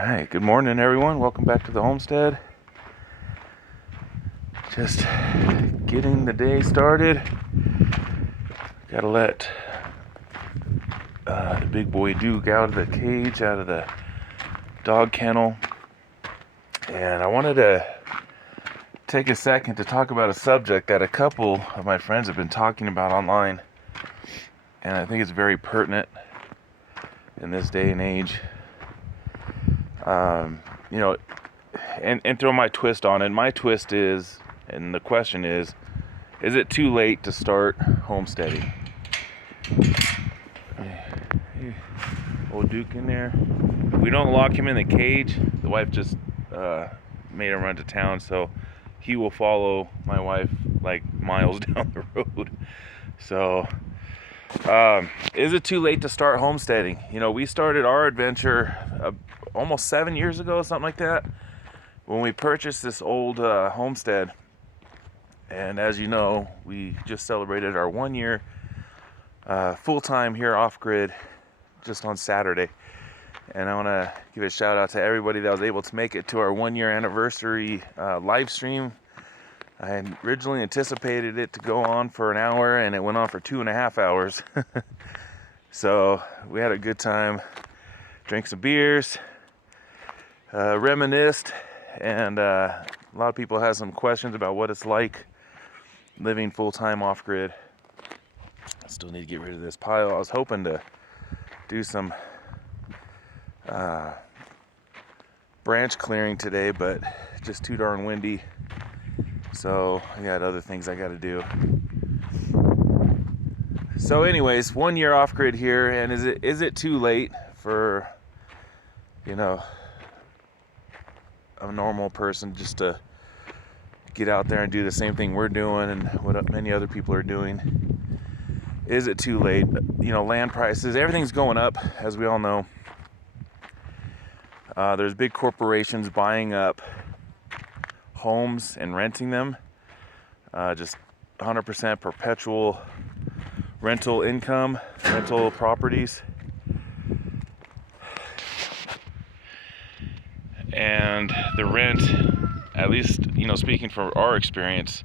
Alright, good morning everyone. Welcome back to the homestead. Just getting the day started. Gotta let the big boy Duke out of the cage, out of the dog kennel. And I wanted to take a second to talk about a subject that a couple of my friends have been talking about online. And I think it's very pertinent in this day and age. And throw my twist on it. My twist is, and the question is it too late to start homesteading? Hey, old Duke in there. We don't lock him in the cage. The wife just made him run to town, so he will follow my wife like miles down the road. So, is it too late to start homesteading? We started our adventure almost 7 years ago, something like that, when we purchased this old homestead. And as you know, we just celebrated our 1 year full-time here off-grid just on Saturday. And I want to give a shout out to everybody that was able to make it to our 1 year anniversary live stream. I had originally anticipated it to go on for an hour, and it went on for 2.5 hours. So we had a good time, drank some beers, reminisced, and a lot of people had some questions about what it's like living full-time off-grid. I still need to get rid of this pile. I was hoping to do some branch clearing today, but just too darn windy. So I got other things I got to do. So anyways, 1 year off-grid here, and is it too late for a normal person just to get out there and do the same thing we're doing and what many other people are doing? Is it too late? Land prices, everything's going up, as we all know. There's big corporations buying up homes and renting them, just 100% perpetual rental income, rental properties. And the rent, at least, speaking from our experience,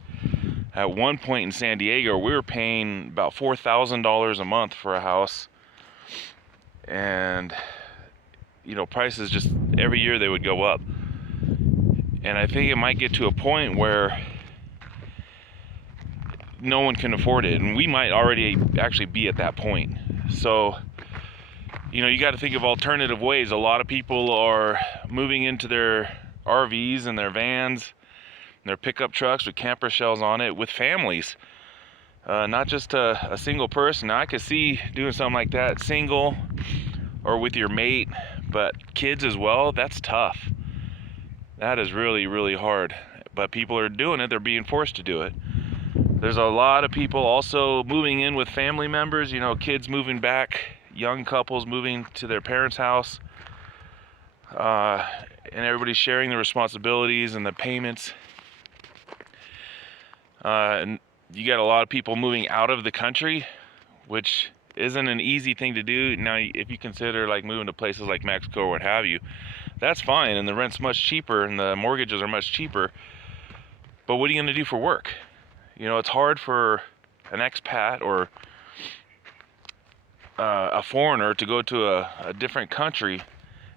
at one point in San Diego, we were paying about $4,000 a month for a house. And, prices just, every year they would go up. And I think it might get to a point where no one can afford it. And we might already actually be at that point. So, you got to think of alternative ways. A lot of people are moving into their RVs and their vans, and their pickup trucks with camper shells on it, with families. Not just a single person. Now, I could see doing something like that single or with your mate, but kids as well, that's tough. That is really, really hard. But people are doing it. They're being forced to do it. There's a lot of people also moving in with family members, kids moving back, young couples moving to their parents' house, and everybody's sharing the responsibilities and the payments. And you got a lot of people moving out of the country, which isn't an easy thing to do. Now, if you consider like moving to places like Mexico or what have you, that's fine, and the rent's much cheaper and the mortgages are much cheaper. But what are you going to do for work? It's hard for an expat or a foreigner to go to a different country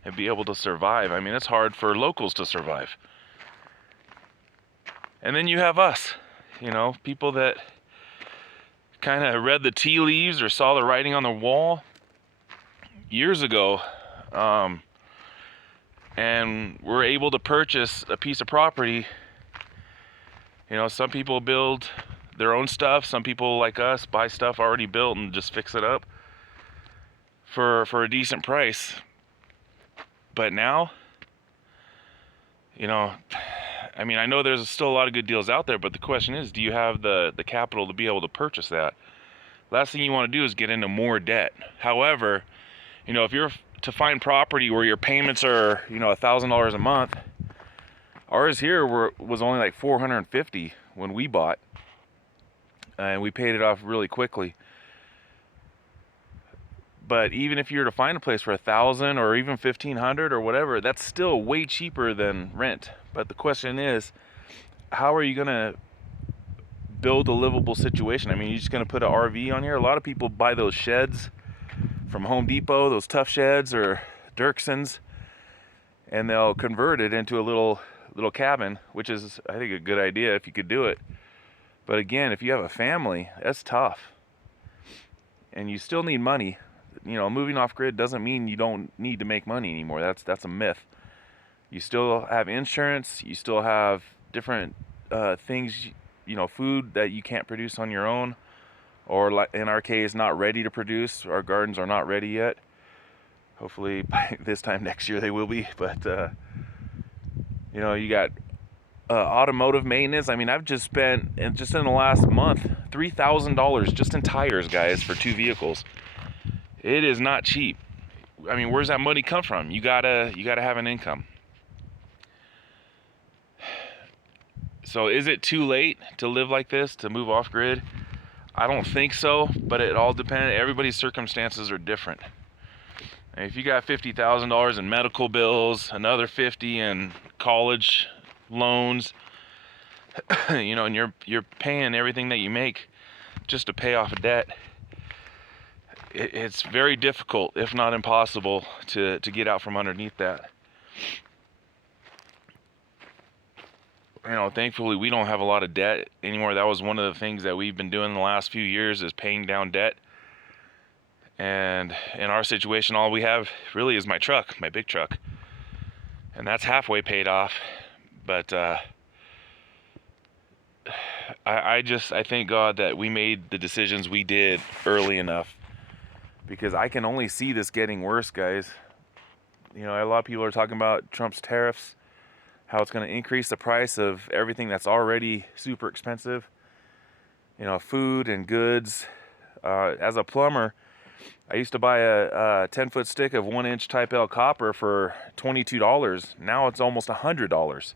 and be able to survive. I mean, it's hard for locals to survive. And then you have us, people that kind of read the tea leaves or saw the writing on the wall years ago, and were able to purchase a piece of property. Some people build their own stuff. Some people, like us, buy stuff already built and just fix it up for a decent price. But now, I know there's still a lot of good deals out there, but the question is, do you have the capital to be able to purchase that? Last thing you want to do is get into more debt. However, if you're to find property where your payments are, $1,000 a month, ours here was only like $450 when we bought, and we paid it off really quickly. But even if you were to find a place for $1,000 or even $1,500 or whatever, that's still way cheaper than rent. But the question is, how are you gonna build a livable situation? I mean, you're just gonna put an RV on here? A lot of people buy those sheds from Home Depot, those Tough Sheds or Dirksons, and they'll convert it into a little cabin, which is, I think, a good idea if you could do it. But again, if you have a family, that's tough, and you still need money. You know, moving off grid doesn't mean you don't need to make money anymore. That's a myth. You still have insurance. You still have different things, you know, food that you can't produce on your own, or like in our case, not ready to produce. Our gardens are not ready yet. Hopefully by this time next year they will be. But you know, you got automotive maintenance. I mean, I've just spent just in the last month $3,000 just in tires, guys, for 2 vehicles. It is not cheap. I mean, where's that money come from? You gotta have an income. So is it too late to live like this, to move off grid? I don't think so, but it all depends. Everybody's circumstances are different. And if you got $50,000 in medical bills, another 50 in college loans, you know, and you're paying everything that you make just to pay off a debt, it's very difficult, if not impossible, to get out from underneath that. You know, thankfully we don't have a lot of debt anymore. That was one of the things that we've been doing the last few years, is paying down debt. And in our situation, all we have really is my truck, my big truck, and that's halfway paid off. But I thank God that we made the decisions we did early enough, because I can only see this getting worse, guys. You know, a lot of people are talking about Trump's tariffs, how it's going to increase the price of everything that's already super expensive. You know, food and goods. As a plumber, I used to buy a 10-foot stick of 1-inch Type L copper for $22. Now it's almost $100.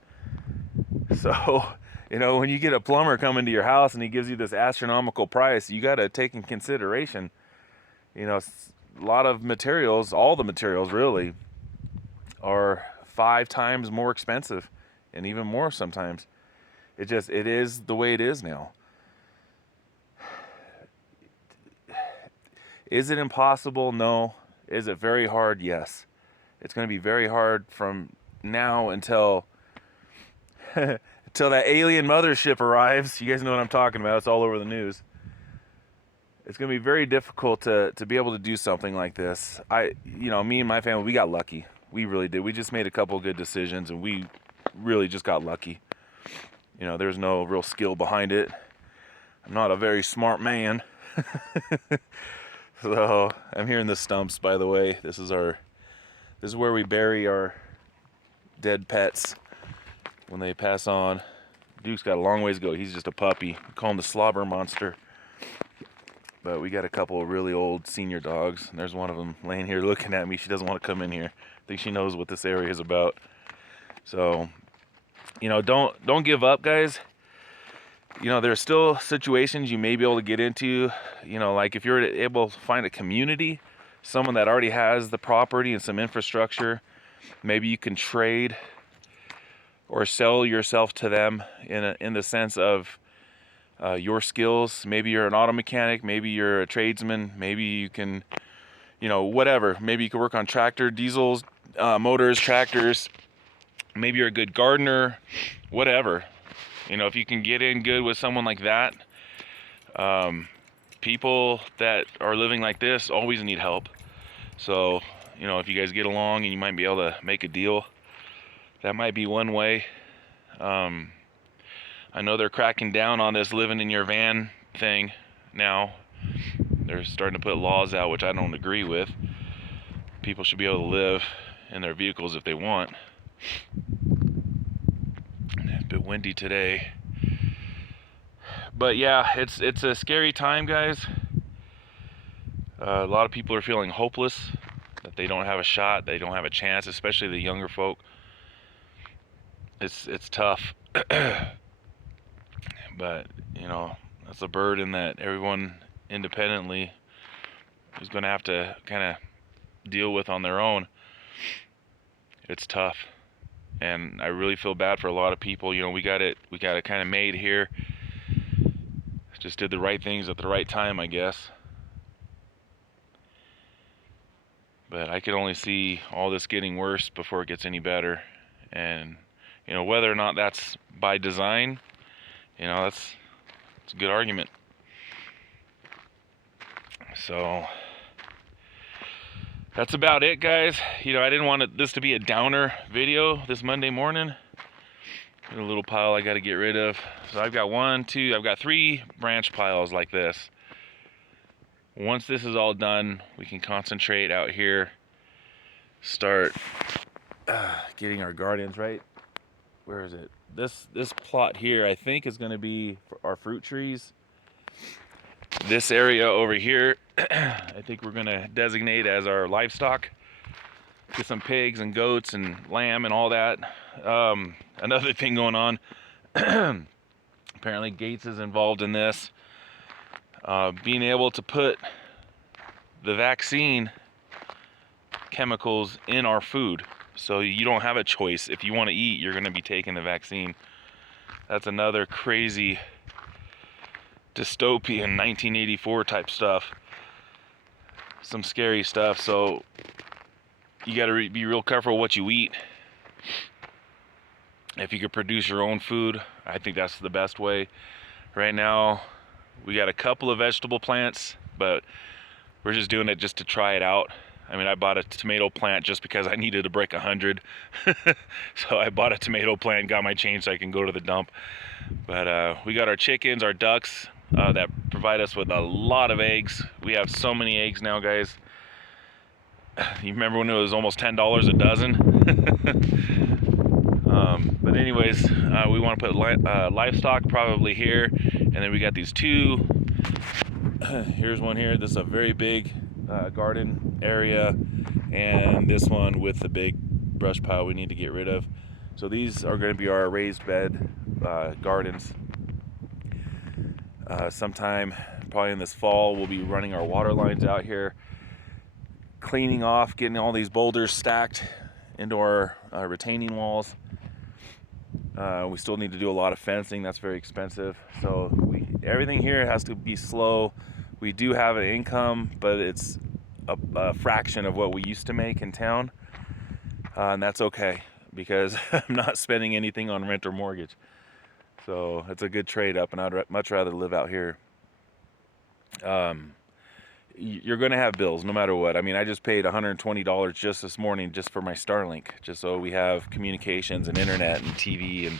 So, you know, when you get a plumber coming to your house and he gives you this astronomical price, you got to take in consideration, you know, a lot of materials, all the materials really, are 5 times more expensive, and even more sometimes. It is the way it is now. Is it impossible? No. Is it very hard? Yes. It's going to be very hard from now until until that alien mothership arrives. You guys know what I'm talking about. It's all over the news. It's going to be very difficult to be able to do something like this. You know, me and my family, we got lucky. We really did. We just made a couple of good decisions, and we really just got lucky. You know, there's no real skill behind it. I'm not a very smart man. So I'm here in the stumps, by the way. This is where we bury our dead pets when they pass on. Duke's got a long ways to go. He's just a puppy. We call him the slobber monster. But we got a couple of really old senior dogs, and there's one of them laying here looking at me. She doesn't want to come in here. I think she knows what this area is about. So, you know, don't give up, guys. You know, there's still situations you may be able to get into. You know, like if you're able to find a community, someone that already has the property and some infrastructure, maybe you can trade or sell yourself to them in the sense of your skills. Maybe you're an auto mechanic, maybe you're a tradesman, maybe you can, you know, whatever. Maybe you can work on diesels, motors, tractors. Maybe you're a good gardener, whatever. You know, if you can get in good with someone like that, people that are living like this always need help. So, you know, if you guys get along and you might be able to make a deal, that might be one way. I know they're cracking down on this living in your van thing now. They're starting to put laws out, which I don't agree with. People should be able to live in their vehicles if they want. It's a bit windy today. But yeah, it's a scary time, guys. A lot of people are feeling hopeless, that they don't have a shot, they don't have a chance, especially the younger folk. It's tough. But, you know, that's a burden that everyone independently is going to have to kind of deal with on their own. It's tough, and I really feel bad for a lot of people. You know, we got it kind of made here. Just did the right things at the right time, I guess. But I can only see all this getting worse before it gets any better. And you know, whether or not that's by design, you know, it's a good argument. So that's about it, guys. You know, I didn't want this to be a downer video this Monday morning. Got a little pile I got to get rid of. So I've got 3 branch piles like this. Once this is all done, we can concentrate out here, start getting our gardens right. Where is it? This plot here, I think, is going to be for our fruit trees. This area over here, I think we're going to designate as our livestock. Get some pigs and goats and lamb and all that. Another thing going on, apparently Gates is involved in this. Being able to put the vaccine chemicals in our food. So you don't have a choice. If you want to eat, you're going to be taking the vaccine. That's another crazy dystopian 1984 type stuff. Some scary stuff. So you got to be real careful what you eat. If you could produce your own food, I think that's the best way. Right now, we got a couple of vegetable plants, but we're just doing it just to try it out. I mean, I bought a tomato plant just because I needed to break 100. So I bought a tomato plant, got my change so I can go to the dump. But we got our chickens, our ducks that provide us with a lot of eggs. We have so many eggs now, guys. You remember when it was almost $10 a dozen? But anyways, we want to put livestock probably here. And then we got these 2. Here's one here. This is a very big garden area, and this one with the big brush pile we need to get rid of. So these are going to be our raised bed gardens. Sometime probably in this fall, we'll be running our water lines out here, cleaning off, getting all these boulders stacked into our retaining walls. We still need to do a lot of fencing. That's very expensive. So everything here has to be slow. We do have an income, but it's a fraction of what we used to make in town. And that's okay, because I'm not spending anything on rent or mortgage. So it's a good trade up, and I'd much rather live out here. You're going to have bills no matter what. I mean, I just paid $120 just this morning just for my Starlink, just so we have communications and internet and TV and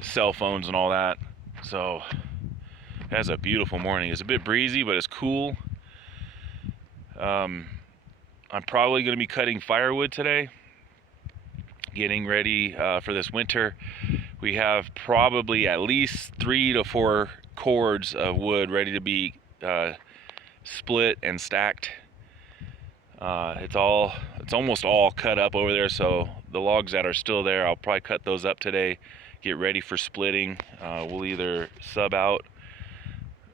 cell phones and all that. So that's a beautiful morning. It's a bit breezy, but it's cool. I'm probably going to be cutting firewood today, getting ready for this winter. We have probably at least 3 to 4 cords of wood ready to be split and stacked. It's almost all cut up over there, so the logs that are still there, I'll probably cut those up today, get ready for splitting. We'll either sub out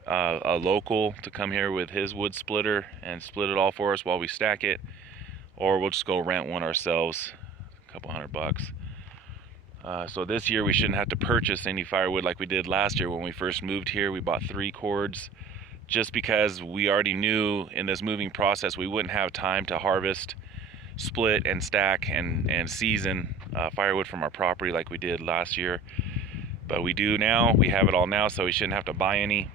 a local to come here with his wood splitter and split it all for us while we stack it, or we'll just go rent one ourselves, a couple $100. So this year we shouldn't have to purchase any firewood like we did last year when we first moved here. We bought 3 cords just because we already knew in this moving process we wouldn't have time to harvest, split, and stack and season firewood from our property like we did last year. But we do now. We have it all now, so we shouldn't have to buy any.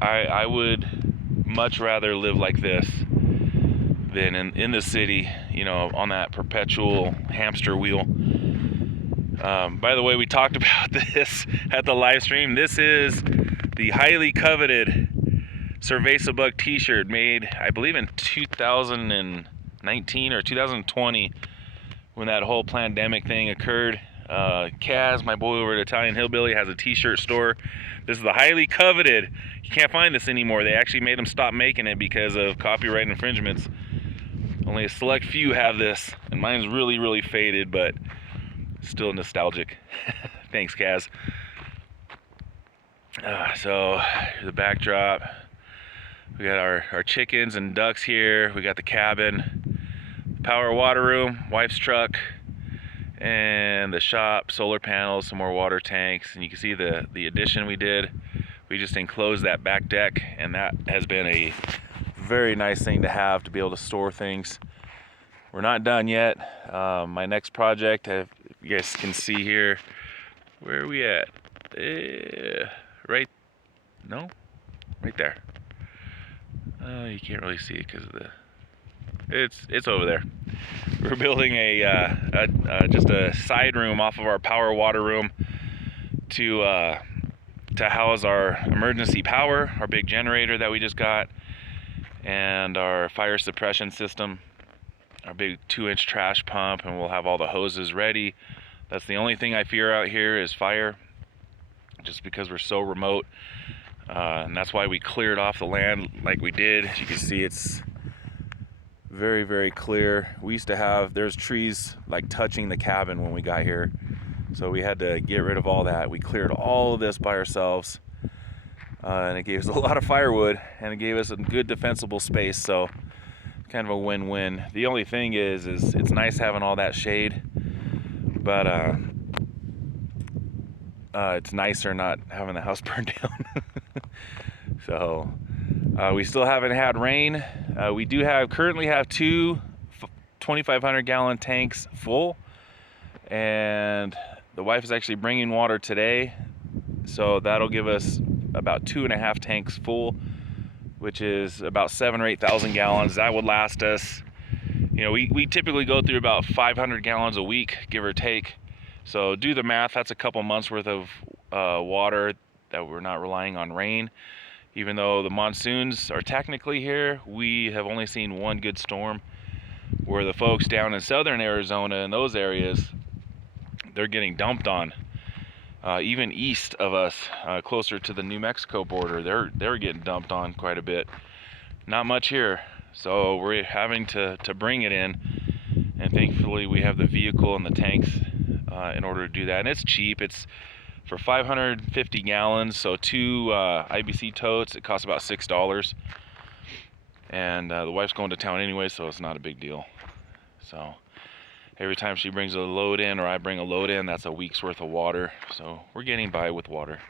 I would much rather live like this than in the city, you know, on that perpetual hamster wheel. By the way, we talked about this at the live stream. This is the highly coveted Cerveza Bug t-shirt made, I believe, in 2019 or 2020 when that whole pandemic thing occurred. Kaz, my boy over at Italian Hillbilly, has a t-shirt store. This is the highly coveted. You can't find this anymore. They actually made them stop making it because of copyright infringements. Only a select few have this, and mine's really, really faded, but still nostalgic. Thanks, Kaz. So here's the backdrop. We got our chickens and ducks here. We got the cabin, power water room, wife's truck, and the shop, solar panels, some more water tanks. And you can see the addition we did. We just enclosed that back deck, and that has been a very nice thing to have, to be able to store things. We're not done yet. My next project, if you guys can see here, where are we at? Right, no, right there. You can't really see it because of the. It's over there. We're building just a side room off of our power water room to house our emergency power, our big generator that we just got, and our fire suppression system, our big 2-inch trash pump, and we'll have all the hoses ready. That's the only thing I fear out here is fire, just because we're so remote. And that's why we cleared off the land like we did. As you can see, it's very, very clear. We used to have, there's trees like touching the cabin when we got here. So we had to get rid of all that. We cleared all of this by ourselves. And it gave us a lot of firewood, and it gave us a good defensible space. So kind of a win-win. The only thing is it's nice having all that shade, but it's nicer not having the house burned down. So we still haven't had rain. We do currently have two 2,500 gallon tanks full, and the wife is actually bringing water today, so that'll give us about 2.5 tanks full, which is about 7,000 or 8,000 gallons. That would last us, you know, we typically go through about 500 gallons a week, give or take. So do the math, that's a couple months worth of water that we're not relying on rain. Even though the monsoons are technically here, we have only seen one good storm, where the folks down in southern Arizona and those areas, they're getting dumped on. Even east of us, closer to the New Mexico border, they're getting dumped on quite a bit. Not much here, so we're having to bring it in, and thankfully we have the vehicle and the tanks in order to do that. And it's cheap. It's for 550 gallons, so 2 IBC totes, it costs about $6. And the wife's going to town anyway, so it's not a big deal. So every time she brings a load in, or I bring a load in, that's a week's worth of water. So we're getting by with water.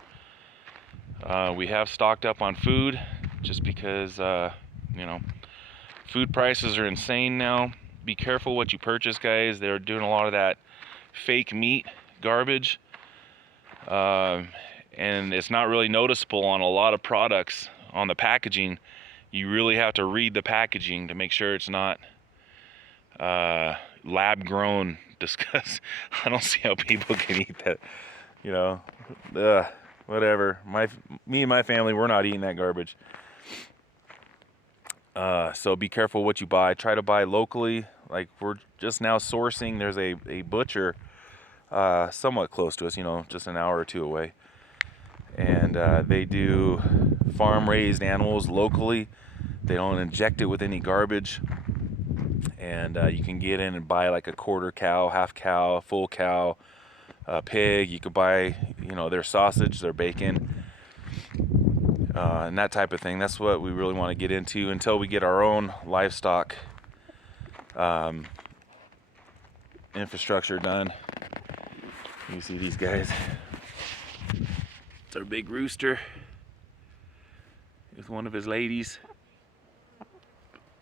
We have stocked up on food, just because, you know, food prices are insane now. Be careful what you purchase, guys. They're doing a lot of that fake meat garbage. And it's not really noticeable on a lot of products on the packaging. You really have to read the packaging to make sure it's not lab grown disgust. I don't see how people can eat that, you know. Whatever. Me and my family, we're not eating that garbage. So be careful what you buy. Try to buy locally. Like, we're just now sourcing. There's a butcher somewhat close to us, you know, just an hour or two away, and they do farm raised animals locally. They don't inject it with any garbage, and you can get in and buy like a quarter cow, half cow, full cow, pig. You could buy, you know, their sausage, their bacon, and that type of thing. That's what we really want to get into until we get our own livestock infrastructure done. You see these guys. It's our big rooster with one of his ladies.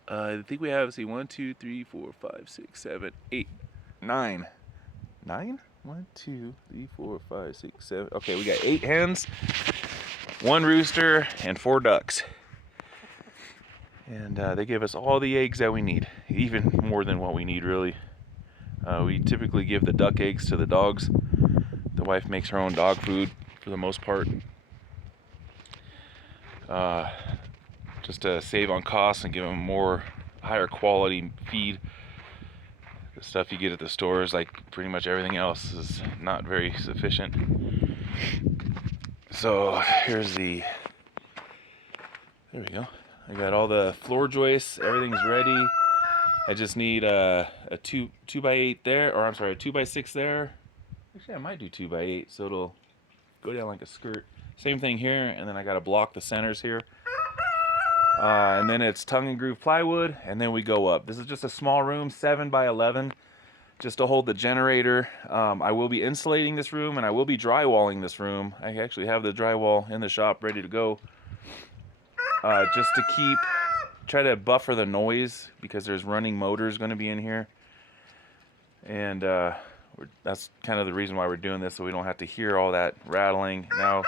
I think we have, see, 1, 2, 3, 4, 5, 6, 7, 8, 9. 9? 1, 2, 3, 4, 5, 6, 7. Okay, we got 8 hens, 1 rooster, and 4 ducks. And they give us all the eggs that we need, even more than what we need, really. We typically give the duck eggs to the dogs. The wife makes her own dog food for the most part, just to save on costs and give them more higher quality feed. The stuff you get at the stores, like pretty much everything else, is not very sufficient. So here's there we go. I got all the floor joists, everything's ready. I just need a 2x8 there, or I'm sorry, a 2x6 there. Actually, I might do 2x8, so it'll go down like a skirt. Same thing here, and then I got to block the centers here. And then it's tongue and groove plywood, and then we go up. This is just a small room, 7 by 11, just to hold the generator. I will be insulating this room, and I will be drywalling this room. I actually have the drywall in the shop ready to go, just to try to buffer the noise, because there's running motors going to be in here, and that's kind of the reason why we're doing this, so we don't have to hear all that rattling. Now,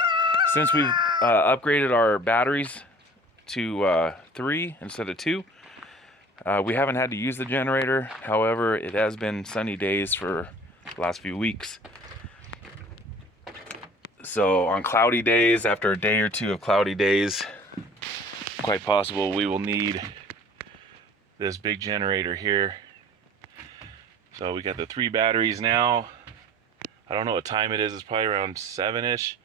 since we've upgraded our batteries to 3 instead of 2, we haven't had to use the generator. However, it has been sunny days for the last few weeks. So on cloudy days, after a day or two of cloudy days, quite possible we will need this big generator here. So we got the 3 batteries now. I don't know what time it is. It's probably around 7-ish.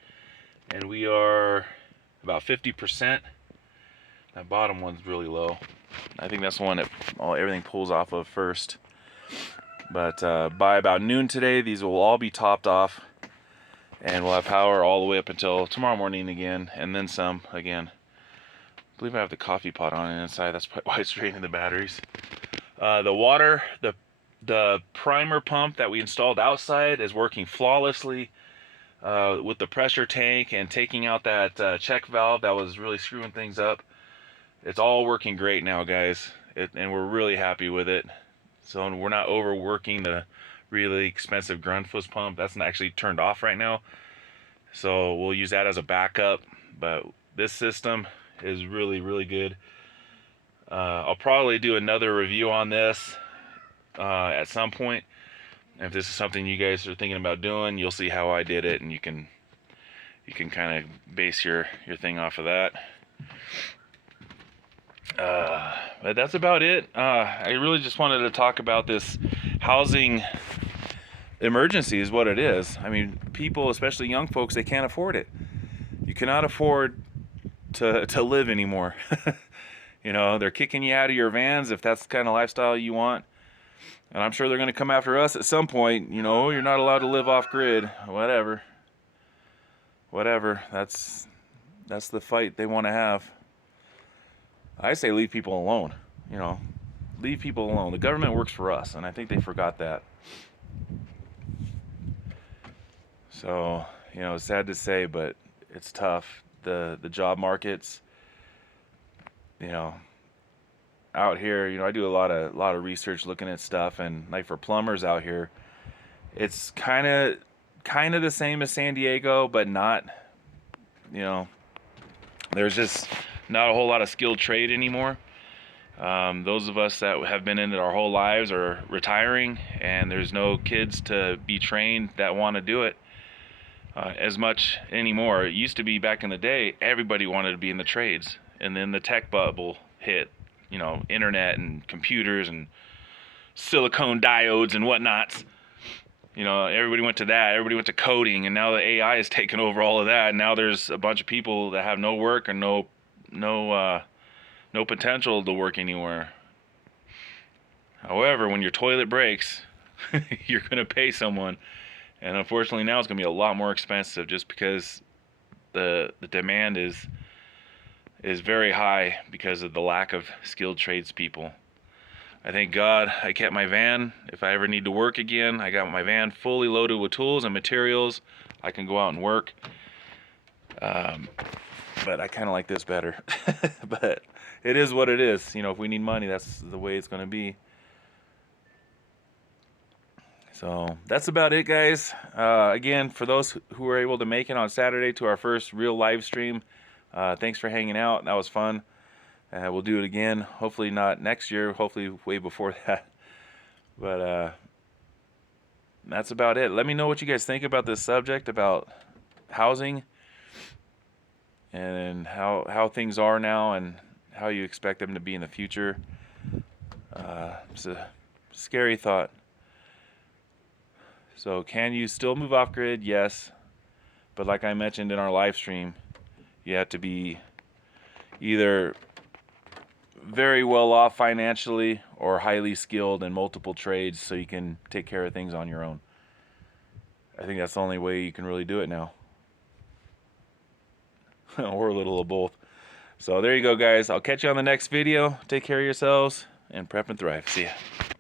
And we are about 50%. That bottom one's really low. I think that's the one that everything pulls off of first. But by about noon today, these will all be topped off. And we'll have power all the way up until tomorrow morning again. And then some again. I believe I have the coffee pot on the inside. That's probably why it's draining the batteries. The water, the primer pump that we installed outside is working flawlessly with the pressure tank and taking out that check valve that was really screwing things up. It's all working great now, guys, and we're really happy with it. So we're not overworking the really expensive Grundfos pump. That's not actually turned off right now, so we'll use that as a backup. But this system is really, really good. I'll probably do another review on this at some point. If this is something you guys are thinking about doing, you'll see how I did it, and you can kind of base your thing off of that. But that's about it. I really just wanted to talk about this housing emergency is what it is. I mean, people, especially young folks, they can't afford it. You cannot afford to live anymore. You know, they're kicking you out of your vans if that's the kind of lifestyle you want. And I'm sure they're going to come after us at some point. You know, you're not allowed to live off grid. Whatever. That's the fight they want to have. I say leave people alone. You know, leave people alone. The government works for us, and I think they forgot that. So, you know, it's sad to say, but it's tough. The job markets, you know, out here, you know, I do a lot of research looking at stuff, and like for plumbers out here, it's kind of the same as San Diego, but not. You know, there's just not a whole lot of skilled trade anymore. Those of us that have been in it our whole lives are retiring, and there's no kids to be trained that want to do it as much anymore. It used to be back in the day, everybody wanted to be in the trades, and then the tech bubble hit. You know, internet and computers and silicone diodes and whatnots. You know, everybody went to that. Everybody went to coding, and now the AI has taken over all of that. And now there's a bunch of people that have no work and no potential to work anywhere. However, when your toilet breaks, you're gonna pay someone, and unfortunately now it's gonna be a lot more expensive, just because the demand is very high because of the lack of skilled tradespeople. I thank God I kept my van. If I ever need to work again, I got my van fully loaded with tools and materials. I can go out and work. But I kind of like this better. But it is what it is. You know, if we need money, that's the way it's going to be. So that's about it, guys. Again, for those who were able to make it on Saturday to our first real live stream, thanks for hanging out. That was fun. We'll do it again. Hopefully not next year. Hopefully way before that. But that's about it. Let me know what you guys think about this subject, about housing, and how things are now and how you expect them to be in the future. It's a scary thought. So can you still move off grid? Yes. But like I mentioned in our live stream, you have to be either very well off financially or highly skilled in multiple trades so you can take care of things on your own. I think that's the only way you can really do it now. or a little of both. So there you go, guys. I'll catch you on the next video. Take care of yourselves and prep and thrive. See ya.